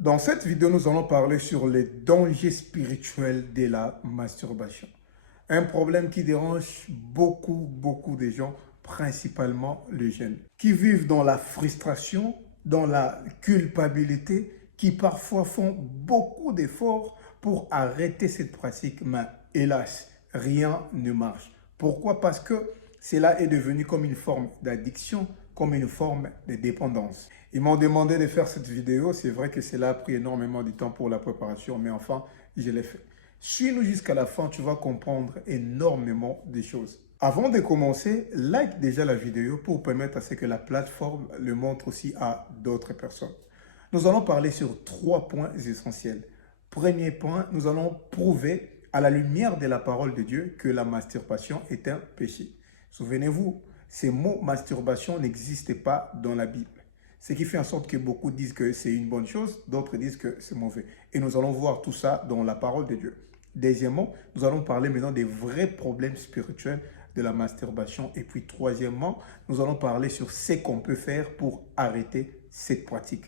Dans cette vidéo, nous allons parler sur les dangers spirituels de la masturbation. Un problème qui dérange beaucoup de gens, principalement les jeunes, qui vivent dans la frustration, dans la culpabilité, qui parfois font beaucoup d'efforts pour arrêter cette pratique, mais hélas, rien ne marche. Pourquoi? Parce que cela est devenu comme une forme d'addiction, comme une forme de dépendance. Ils m'ont demandé de faire cette vidéo. C'est vrai que cela a pris énormément de temps pour la préparation, mais enfin, je l'ai fait. Suis-nous jusqu'à la fin, tu vas comprendre énormément de choses. Avant de commencer, like déjà la vidéo pour permettre à ce que la plateforme le montre aussi à d'autres personnes. Nous allons parler sur 3 points essentiels. Premier point, nous allons prouver à la lumière de la parole de Dieu que la masturbation est un péché. Souvenez-vous, ces mots masturbation n'existent pas dans la Bible. Ce qui fait en sorte que beaucoup disent que c'est une bonne chose, d'autres disent que c'est mauvais. Et nous allons voir tout ça dans la parole de Dieu. Deuxièmement, nous allons parler maintenant des vrais problèmes spirituels de la masturbation. Et puis troisièmement, nous allons parler sur ce qu'on peut faire pour arrêter cette pratique.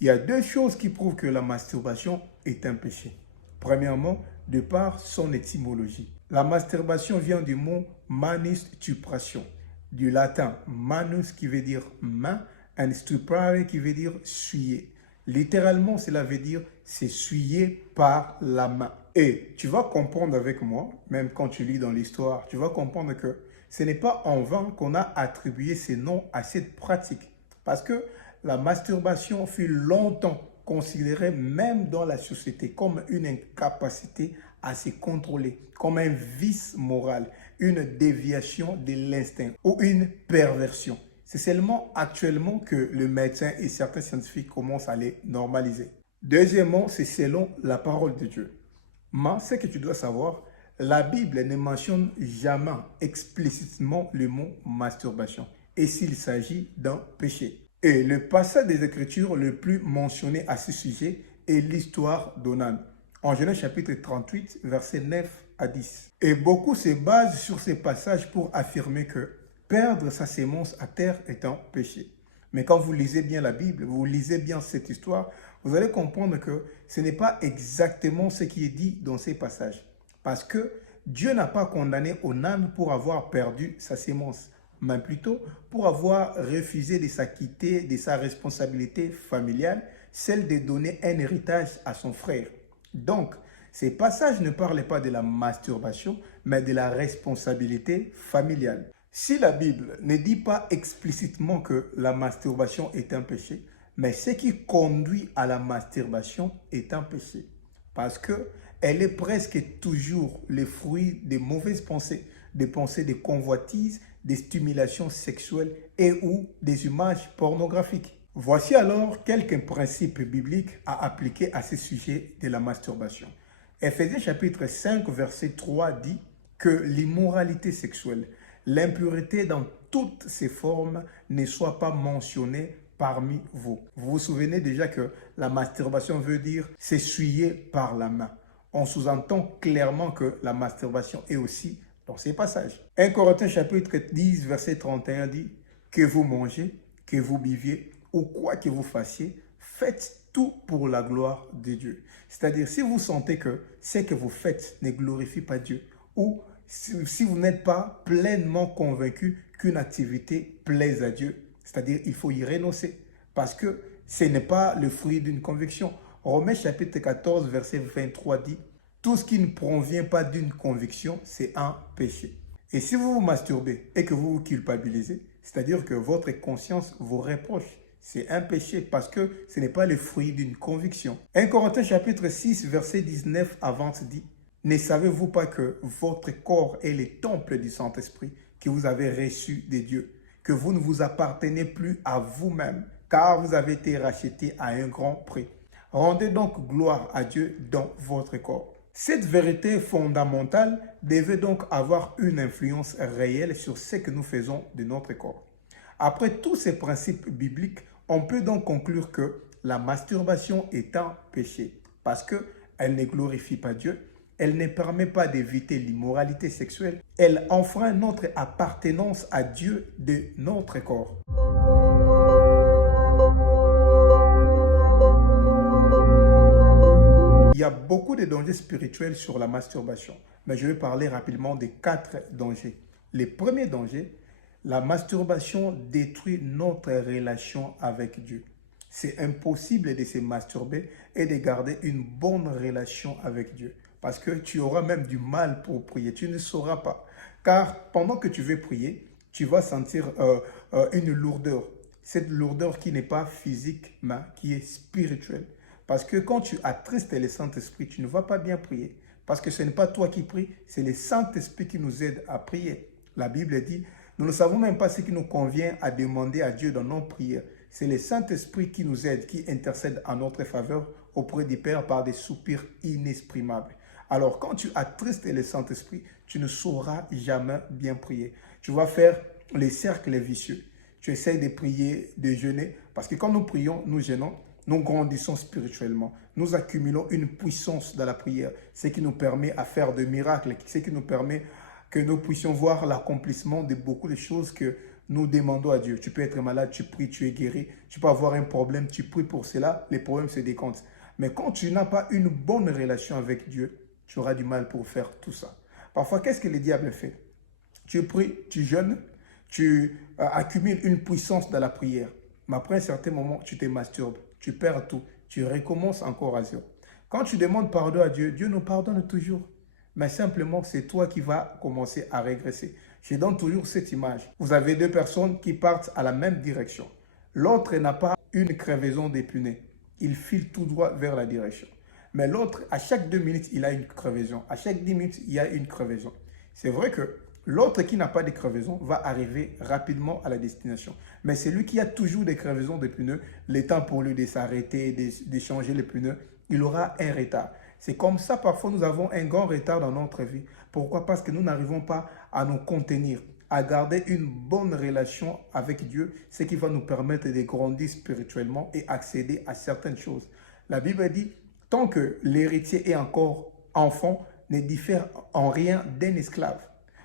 Il y a 2 choses qui prouvent que la masturbation est un péché. Premièrement, de par son étymologie. La masturbation vient du mot manus stupration, du latin manus qui veut dire main, et stupare qui veut dire suyer. Littéralement, cela veut dire s'essuyer par la main. Et tu vas comprendre avec moi, même quand tu lis dans l'histoire, tu vas comprendre que ce n'est pas en vain qu'on a attribué ces noms à cette pratique. Parce que la masturbation fut longtemps considérée, même dans la société, comme une incapacité à se contrôler, comme un vice moral, une déviation de l'instinct ou une perversion. C'est seulement actuellement que le médecin et certains scientifiques commencent à les normaliser. Deuxièmement, c'est selon la parole de Dieu. Mais ce que tu dois savoir, la Bible ne mentionne jamais explicitement le mot masturbation et s'il s'agit d'un péché. Et le passage des Écritures le plus mentionné à ce sujet est l'histoire d'Onan. En Genèse chapitre 38, versets 9 à 10. Et beaucoup se basent sur ces passages pour affirmer que perdre sa sémence à terre est un péché. Mais quand vous lisez bien la Bible, vous lisez bien cette histoire, vous allez comprendre que ce n'est pas exactement ce qui est dit dans ces passages. Parce que Dieu n'a pas condamné Onan pour avoir perdu sa sémence, mais plutôt pour avoir refusé de s'acquitter de sa responsabilité familiale, celle de donner un héritage à son frère. Donc, ces passages ne parlent pas de la masturbation, mais de la responsabilité familiale. Si la Bible ne dit pas explicitement que la masturbation est un péché, mais ce qui conduit à la masturbation est un péché. Parce qu'elle est presque toujours le fruit des mauvaises pensées, des pensées de convoitise, des stimulations sexuelles et ou des images pornographiques. Voici alors quelques principes bibliques à appliquer à ce sujet de la masturbation. Éphésiens chapitre 5, verset 3 dit que l'immoralité sexuelle, l'impureté dans toutes ses formes ne soit pas mentionnée parmi vous. Vous vous souvenez déjà que la masturbation veut dire s'essuyer par la main. On sous-entend clairement que la masturbation est aussi dans ces passages. 1 Corinthiens chapitre 10, verset 31 dit que vous mangez, que vous buviez ou quoi que vous fassiez, faites tout pour la gloire de Dieu. C'est-à-dire, si vous sentez que ce que vous faites ne glorifie pas Dieu, ou si vous n'êtes pas pleinement convaincu qu'une activité plaise à Dieu, c'est-à-dire il faut y renoncer, parce que ce n'est pas le fruit d'une conviction. Romains chapitre 14, verset 23 dit « Tout ce qui ne provient pas d'une conviction, c'est un péché. » Et si vous vous masturbez et que vous vous culpabilisez, c'est-à-dire que votre conscience vous reproche, c'est un péché parce que ce n'est pas le fruit d'une conviction. 1 Corinthiens chapitre 6, verset 19 à 20 dit « Ne savez-vous pas que votre corps est le temple du Saint-Esprit que vous avez reçu de Dieu, que vous ne vous appartenez plus à vous-même, car vous avez été racheté à un grand prix. Rendez donc gloire à Dieu dans votre corps. » Cette vérité fondamentale devait donc avoir une influence réelle sur ce que nous faisons de notre corps. Après tous ces principes bibliques, on peut donc conclure que la masturbation est un péché parce qu'elle ne glorifie pas Dieu, Elle ne permet pas d'éviter l'immoralité sexuelle. Elle enfreint notre appartenance à Dieu de notre corps. Il y a beaucoup de dangers spirituels sur la masturbation, mais je vais parler rapidement des 4 dangers. Le premier danger, la masturbation détruit notre relation avec Dieu. C'est impossible de se masturber et de garder une bonne relation avec Dieu. Parce que tu auras même du mal pour prier. Tu ne sauras pas. Car pendant que tu veux prier, tu vas sentir une lourdeur. Cette lourdeur qui n'est pas physique, mais qui est spirituelle. Parce que quand tu attristes le Saint-Esprit, tu ne vas pas bien prier. Parce que ce n'est pas toi qui pries, c'est le Saint-Esprit qui nous aide à prier. La Bible dit, nous ne savons même pas ce qui nous convient à demander à Dieu dans nos prières. C'est le Saint-Esprit qui nous aide, qui intercède en notre faveur auprès du Père par des soupirs inexprimables. Alors, quand tu attristes le Saint-Esprit, tu ne sauras jamais bien prier. Tu vas faire les cercles vicieux. Tu essaies de prier, de jeûner, parce que quand nous prions, nous jeûnons, nous grandissons spirituellement. Nous accumulons une puissance dans la prière, ce qui nous permet à faire de miracles, ce qui nous permet que nous puissions voir l'accomplissement de beaucoup de choses que nous demandons à Dieu. Tu peux être malade, tu pries, tu es guéri. Tu peux avoir un problème, tu pries pour cela, les problèmes se décomptent. Mais quand tu n'as pas une bonne relation avec Dieu, tu auras du mal pour faire tout ça. Parfois, qu'est-ce que le diable fait? Tu pries, tu jeûnes, tu accumules une puissance dans la prière. Mais après un certain moment, tu te masturbes, tu perds tout, tu recommences encore à zéro. Quand tu demandes pardon à Dieu, Dieu nous pardonne toujours. Mais simplement, c'est toi qui vas commencer à régresser. Je donne toujours cette image. Vous avez 2 personnes qui partent à la même direction. L'autre n'a pas une crevaison des punais. Il file tout droit vers la direction. Mais l'autre, à chaque 2 minutes, il a une crevaison. À chaque 10 minutes, il y a une crevaison. C'est vrai que l'autre qui n'a pas de crevaison va arriver rapidement à la destination. Mais celui qui a toujours des crevaisons de pneus, le temps pour lui de s'arrêter, de changer les pneus, il aura un retard. C'est comme ça, parfois, nous avons un grand retard dans notre vie. Pourquoi? Parce que nous n'arrivons pas à nous contenir, à garder une bonne relation avec Dieu, ce qui va nous permettre de grandir spirituellement et accéder à certaines choses. La Bible dit, tant que l'héritier est encore enfant, ne diffère en rien d'un esclave.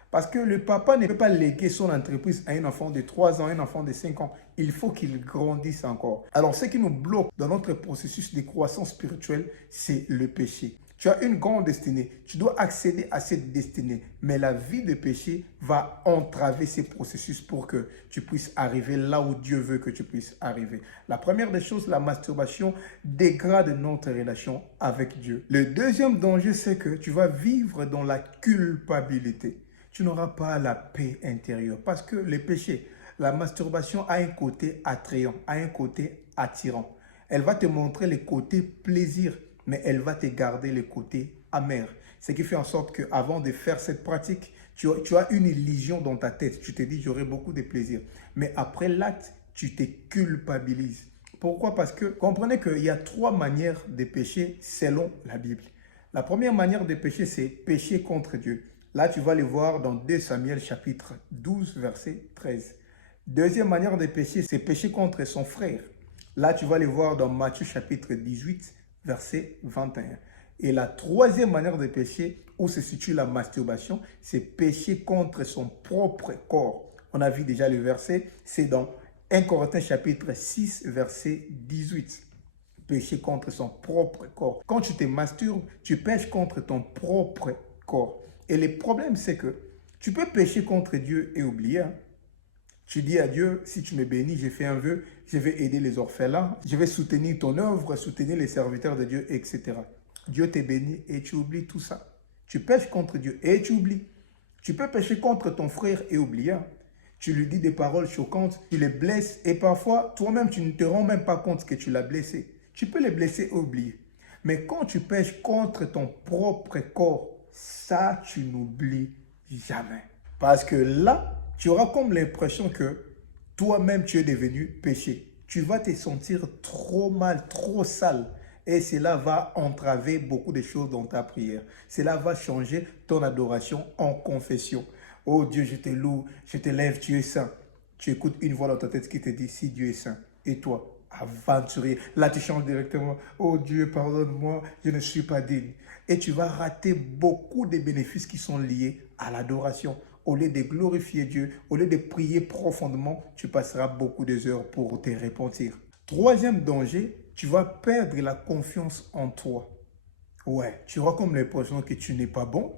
Parce que le papa ne peut pas léguer son entreprise à un enfant de 3 ans, un enfant de 5 ans. Il faut qu'il grandisse encore. Alors, ce qui nous bloque dans notre processus de croissance spirituelle, c'est le péché. Tu as une grande destinée. Tu dois accéder à cette destinée. Mais la vie de péché va entraver ces processus pour que tu puisses arriver là où Dieu veut que tu puisses arriver. La première des choses, la masturbation dégrade notre relation avec Dieu. Le deuxième danger, c'est que tu vas vivre dans la culpabilité. Tu n'auras pas la paix intérieure parce que le péché, la masturbation a un côté attrayant, a un côté attirant. Elle va te montrer le côté plaisir, mais elle va te garder le côté amer. Ce qui fait en sorte qu'avant de faire cette pratique, tu as une illusion dans ta tête. Tu te dis, j'aurai beaucoup de plaisir. Mais après l'acte, tu te culpabilises. Pourquoi? Parce que comprenez qu'il y a 3 manières de pécher selon la Bible. La première manière de pécher, c'est pécher contre Dieu. Là, tu vas le voir dans 2 Samuel chapitre 12, verset 13. Deuxième manière de pécher, c'est pécher contre son frère. Là, tu vas le voir dans Matthieu chapitre 18, verset 21. Et la troisième manière de pécher, où se situe la masturbation, c'est pécher contre son propre corps. On a vu déjà le verset, c'est dans 1 Corinthiens chapitre 6, verset 18. Pécher contre son propre corps. Quand tu te masturbes, tu pêches contre ton propre corps. Et le problème, c'est que tu peux pécher contre Dieu et oublier. Tu dis à Dieu, si tu me bénis, j'ai fait un vœu, je vais aider les orphelins, je vais soutenir ton œuvre, soutenir les serviteurs de Dieu, etc. Dieu te bénit et tu oublies tout ça. Tu pêches contre Dieu et tu oublies. Tu peux pécher contre ton frère et oublier. Tu lui dis des paroles choquantes, tu les blesses et parfois, toi-même, tu ne te rends même pas compte que tu l'as blessé. Tu peux les blesser et oublier. Mais quand tu pêches contre ton propre corps, ça, tu n'oublies jamais. Parce que là, tu auras comme l'impression que toi-même, tu es devenu péché. Tu vas te sentir trop mal, trop sale. Et cela va entraver beaucoup de choses dans ta prière. Cela va changer ton adoration en confession. Oh Dieu, je te loue, je te lève, tu es saint. Tu écoutes une voix dans ta tête qui te dit, si Dieu est saint, et toi, aventurier. Là, tu chantes directement. Oh Dieu, pardonne-moi, je ne suis pas digne. Et tu vas rater beaucoup des bénéfices qui sont liés à l'adoration. Au lieu de glorifier Dieu, au lieu de prier profondément, tu passeras beaucoup de heures pour te repentir. Troisième danger, tu vas perdre la confiance en toi. Ouais, tu auras comme l'impression que tu n'es pas bon,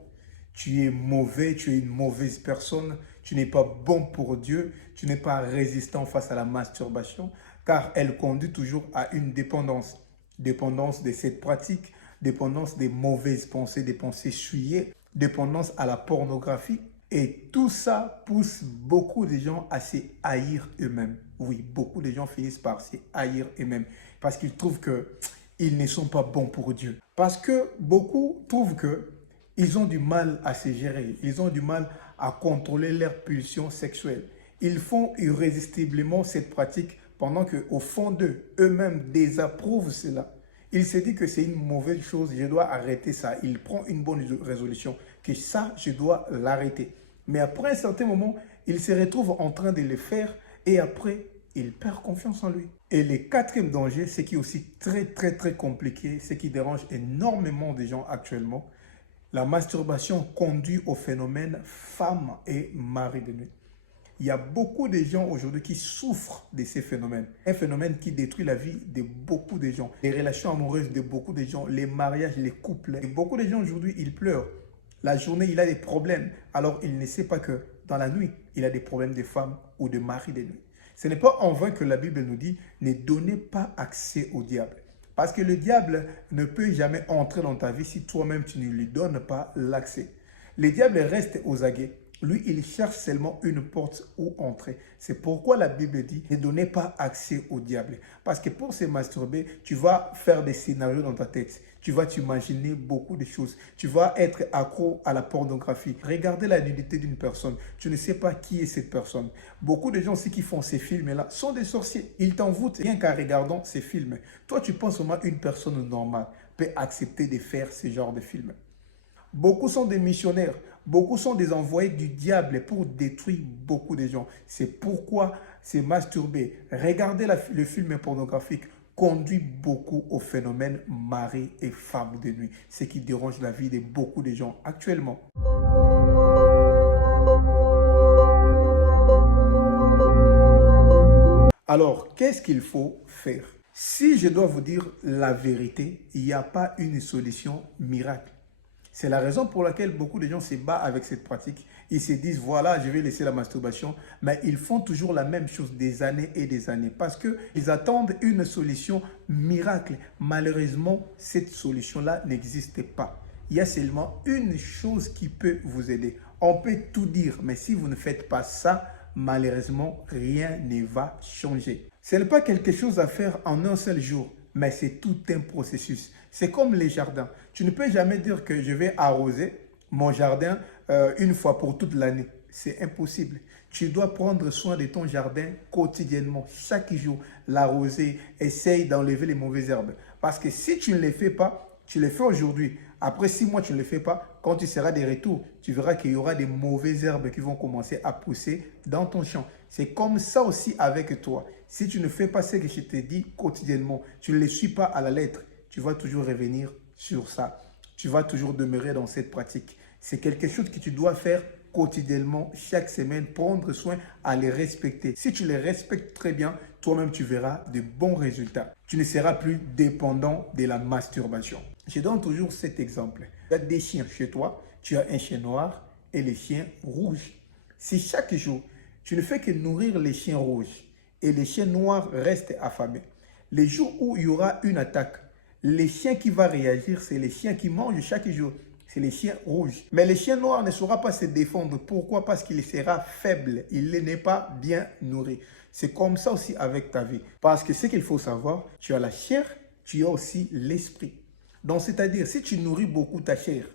tu es mauvais, tu es une mauvaise personne, tu n'es pas bon pour Dieu, tu n'es pas résistant face à la masturbation, car elle conduit toujours à une dépendance. Dépendance de cette pratique, dépendance des mauvaises pensées, des pensées souillées, dépendance à la pornographie. Et tout ça pousse beaucoup de gens à se haïr eux-mêmes. Oui, beaucoup de gens finissent par se haïr eux-mêmes parce qu'ils trouvent qu'ils ne sont pas bons pour Dieu. Parce que beaucoup trouvent qu'ils ont du mal à se gérer, ils ont du mal à contrôler leurs pulsions sexuelles. Ils font irrésistiblement cette pratique pendant qu'au fond d'eux, eux-mêmes désapprouvent cela. Il se dit que c'est une mauvaise chose, je dois arrêter ça. Il prend une bonne résolution, que ça, je dois l'arrêter. Mais après un certain moment, il se retrouve en train de le faire et après, il perd confiance en lui. Et le quatrième danger, ce qui est aussi très compliqué, ce qui dérange énormément de gens actuellement, la masturbation conduit au phénomène femme et mari de nuit. Il y a beaucoup de gens aujourd'hui qui souffrent de ces phénomènes. Un phénomène qui détruit la vie de beaucoup de gens. Les relations amoureuses de beaucoup de gens, les mariages, les couples. Et beaucoup de gens aujourd'hui, ils pleurent. La journée, il a des problèmes. Alors, il ne sait pas que dans la nuit, il a des problèmes de femmes ou de mari de nuit. Ce n'est pas en vain que la Bible nous dit « Ne donnez pas accès au diable ». Parce que le diable ne peut jamais entrer dans ta vie si toi-même tu ne lui donnes pas l'accès. Le diable reste aux aguets. Lui, il cherche seulement une porte où entrer. C'est pourquoi la Bible dit « Ne donnez pas accès au diable ». Parce que pour se masturber, tu vas faire des scénarios dans ta tête. Tu vas t'imaginer beaucoup de choses. Tu vas être accro à la pornographie. Regarder la nudité d'une personne. Tu ne sais pas qui est cette personne. Beaucoup de gens aussi qui font ces films-là sont des sorciers. Ils t'envoûtent rien qu'en regardant ces films. Toi, tu penses vraiment qu'une personne normale peut accepter de faire ce genre de films. Beaucoup sont des missionnaires, beaucoup sont des envoyés du diable pour détruire beaucoup de gens. C'est pourquoi se masturber, regarder le film pornographique conduit beaucoup au phénomène mari et femme de nuit, ce qui dérange la vie de beaucoup de gens actuellement. Alors, qu'est-ce qu'il faut faire? Si je dois vous dire la vérité, il n'y a pas une solution miracle. C'est la raison pour laquelle beaucoup de gens se battent avec cette pratique. Ils se disent, voilà, je vais laisser la masturbation. Mais ils font toujours la même chose des années et des années. Parce qu'ils attendent une solution miracle. Malheureusement, cette solution-là n'existe pas. Il y a seulement une chose qui peut vous aider. On peut tout dire, mais si vous ne faites pas ça, malheureusement, rien ne va changer. Ce n'est pas quelque chose à faire en un seul jour, mais c'est tout un processus. C'est comme les jardins. Tu ne peux jamais dire que je vais arroser mon jardin une fois pour toute l'année. C'est impossible. Tu dois prendre soin de ton jardin quotidiennement, chaque jour, l'arroser, essaye d'enlever les mauvaises herbes. Parce que si tu ne les fais pas, tu les fais aujourd'hui. Après 6 mois, tu ne les fais pas. Quand tu seras de retour, tu verras qu'il y aura des mauvaises herbes qui vont commencer à pousser dans ton champ. C'est comme ça aussi avec toi. Si tu ne fais pas ce que je te dis quotidiennement, tu ne les suis pas à la lettre, tu vas toujours revenir sur ça. Tu vas toujours demeurer dans cette pratique. C'est quelque chose que tu dois faire quotidiennement, chaque semaine, prendre soin à les respecter. Si tu les respectes très bien, toi-même tu verras de bons résultats. Tu ne seras plus dépendant de la masturbation. Je donne toujours cet exemple. Tu as des chiens chez toi, tu as un chien noir et les chiens rouges. Si chaque jour, tu ne fais que nourrir les chiens rouges et les chiens noirs restent affamés, les jours où il y aura une attaque, les chiens qui vont réagir, c'est les chiens qui mangent chaque jour. C'est les chiens rouges. Mais les chiens noirs ne saura pas se défendre. Pourquoi? Parce qu'il sera faible. Il n'est pas bien nourri. C'est comme ça aussi avec ta vie. Parce que ce qu'il faut savoir, tu as la chair, tu as aussi l'esprit. Donc, c'est-à-dire, si tu nourris beaucoup ta chair,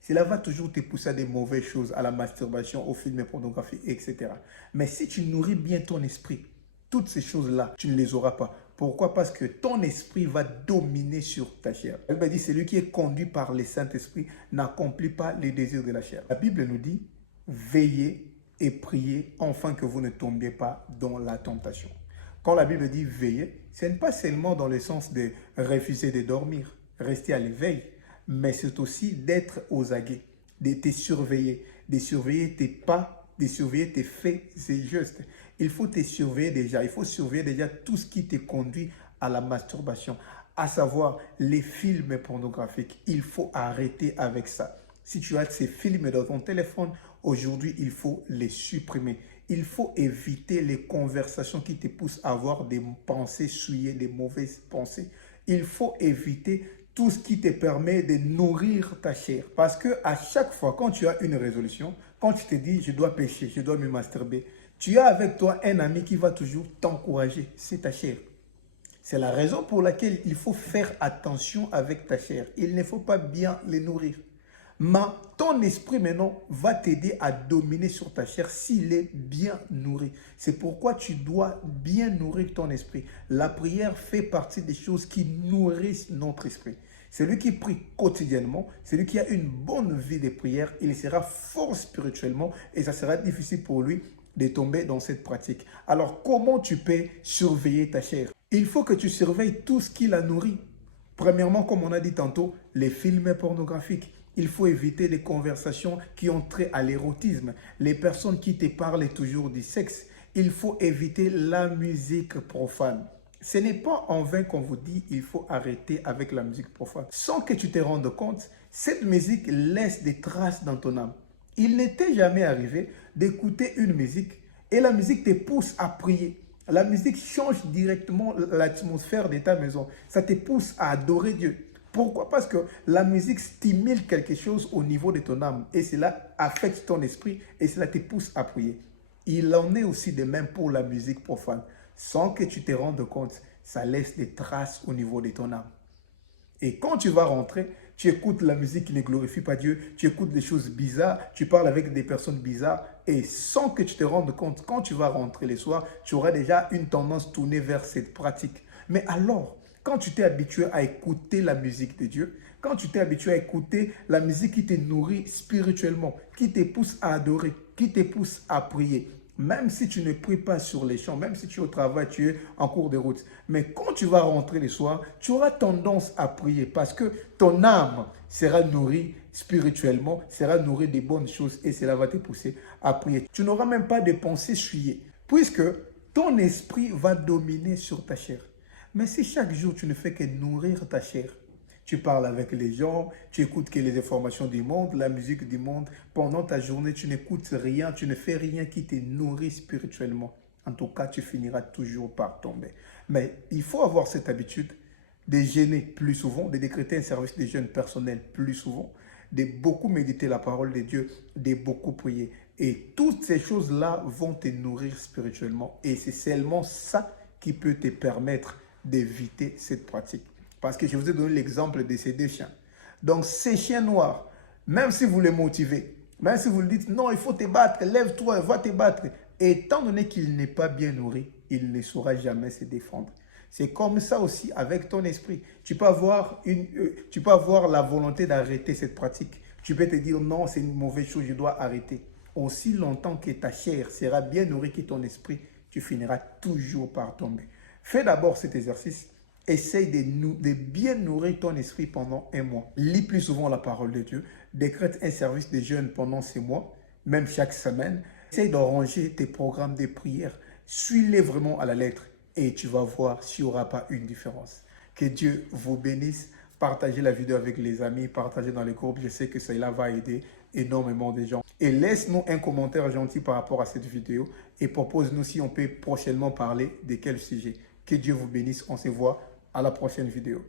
cela va toujours te pousser à des mauvaises choses, à la masturbation, aux films pornographiques, etc. Mais si tu nourris bien ton esprit, toutes ces choses-là, tu ne les auras pas. Pourquoi? Parce que ton esprit va dominer sur ta chair. Elle dit, celui qui est conduit par le Saint-Esprit n'accomplit pas les désirs de la chair. La Bible nous dit, veillez et priez afin que vous ne tombiez pas dans la tentation. Quand la Bible dit veiller, ce n'est pas seulement dans le sens de refuser de dormir, rester à l'éveil, mais c'est aussi d'être aux aguets, de te surveiller tes pas, de surveiller tes faits et gestes. Il faut te surveiller déjà, il faut surveiller déjà tout ce qui te conduit à la masturbation, à savoir les films pornographiques. Il faut arrêter avec ça. Si tu as ces films dans ton téléphone, aujourd'hui, il faut les supprimer. Il faut éviter les conversations qui te poussent à avoir des pensées souillées, des mauvaises pensées. Il faut éviter tout ce qui te permet de nourrir ta chair. Parce que à chaque fois, quand tu as une résolution, quand tu te dis, je dois pécher, je dois me masturber, tu as avec toi un ami qui va toujours t'encourager. C'est ta chair. C'est la raison pour laquelle il faut faire attention avec ta chair. Il ne faut pas bien les nourrir. Mais ton esprit maintenant va t'aider à dominer sur ta chair s'il est bien nourri. C'est pourquoi tu dois bien nourrir ton esprit. La prière fait partie des choses qui nourrissent notre esprit. Celui qui prie quotidiennement, celui qui a une bonne vie de prière, il sera fort spirituellement et ça sera difficile pour lui de tomber dans cette pratique. Alors, comment tu peux surveiller ta chair? Il faut que tu surveilles tout ce qui la nourrit. Premièrement, comme on a dit tantôt, les films pornographiques. Il faut éviter les conversations qui ont trait à l'érotisme, les personnes qui te parlent toujours du sexe. Il faut éviter la musique profane. Ce n'est pas en vain qu'on vous dit qu'il faut arrêter avec la musique profane. Sans que tu te rendes compte, cette musique laisse des traces dans ton âme. Il n'était jamais arrivé d'écouter une musique et la musique te pousse à prier. La musique change directement l'atmosphère de ta maison. Ça te pousse à adorer Dieu. Pourquoi? Parce que la musique stimule quelque chose au niveau de ton âme et cela affecte ton esprit et cela te pousse à prier. Il en est aussi de même pour la musique profane. Sans que tu te rendes compte, ça laisse des traces au niveau de ton âme. Et quand tu vas rentrer, tu écoutes la musique qui ne glorifie pas Dieu, tu écoutes des choses bizarres, tu parles avec des personnes bizarres et sans que tu te rendes compte, quand tu vas rentrer le soir, tu auras déjà une tendance tournée vers cette pratique. Mais alors, quand tu t'es habitué à écouter la musique de Dieu, quand tu t'es habitué à écouter la musique qui te nourrit spirituellement, qui te pousse à adorer, qui te pousse à prier, même si tu ne pries pas sur les champs, même si tu es au travail, tu es en cours de route, mais quand tu vas rentrer le soir, tu auras tendance à prier parce que ton âme sera nourrie spirituellement, sera nourrie des bonnes choses et cela va te pousser à prier. Tu n'auras même pas de pensées souillées puisque ton esprit va dominer sur ta chair. Mais si chaque jour tu ne fais que nourrir ta chair, tu parles avec les gens, tu écoutes que les informations du monde, la musique du monde, pendant ta journée tu n'écoutes rien, tu ne fais rien qui te nourrit spirituellement. En tout cas, tu finiras toujours par tomber. Mais il faut avoir cette habitude de jeûner plus souvent, de décréter un service de jeûne personnel plus souvent, de beaucoup méditer la parole de Dieu, de beaucoup prier. Et toutes ces choses-là vont te nourrir spirituellement. Et c'est seulement ça qui peut te permettre d'éviter cette pratique. Parce que je vous ai donné l'exemple de ces deux chiens. Donc ces chiens noirs, même si vous les motivez, même si vous lui dites non, il faut te battre, lève-toi, va te battre, et étant donné qu'il n'est pas bien nourri, il ne saura jamais se défendre. C'est comme ça aussi avec ton esprit. Tu peux avoir la volonté d'arrêter cette pratique. Tu peux te dire non, c'est une mauvaise chose, je dois arrêter. Aussi longtemps que ta chair sera bien nourrie que ton esprit, tu finiras toujours par tomber. Fais d'abord cet exercice. Essaye de bien nourrir ton esprit pendant un mois. Lis plus souvent la parole de Dieu. Décrète un service de jeûne pendant ces mois, même chaque semaine. Essaye de ranger tes programmes de prière. Suis-les vraiment à la lettre et tu vas voir s'il n'y aura pas une différence. Que Dieu vous bénisse. Partagez la vidéo avec les amis, partagez dans les groupes. Je sais que cela va aider énormément de gens. Et laisse-nous un commentaire gentil par rapport à cette vidéo et propose-nous si on peut prochainement parler de quel sujet. Que Dieu vous bénisse. On se voit à la prochaine vidéo.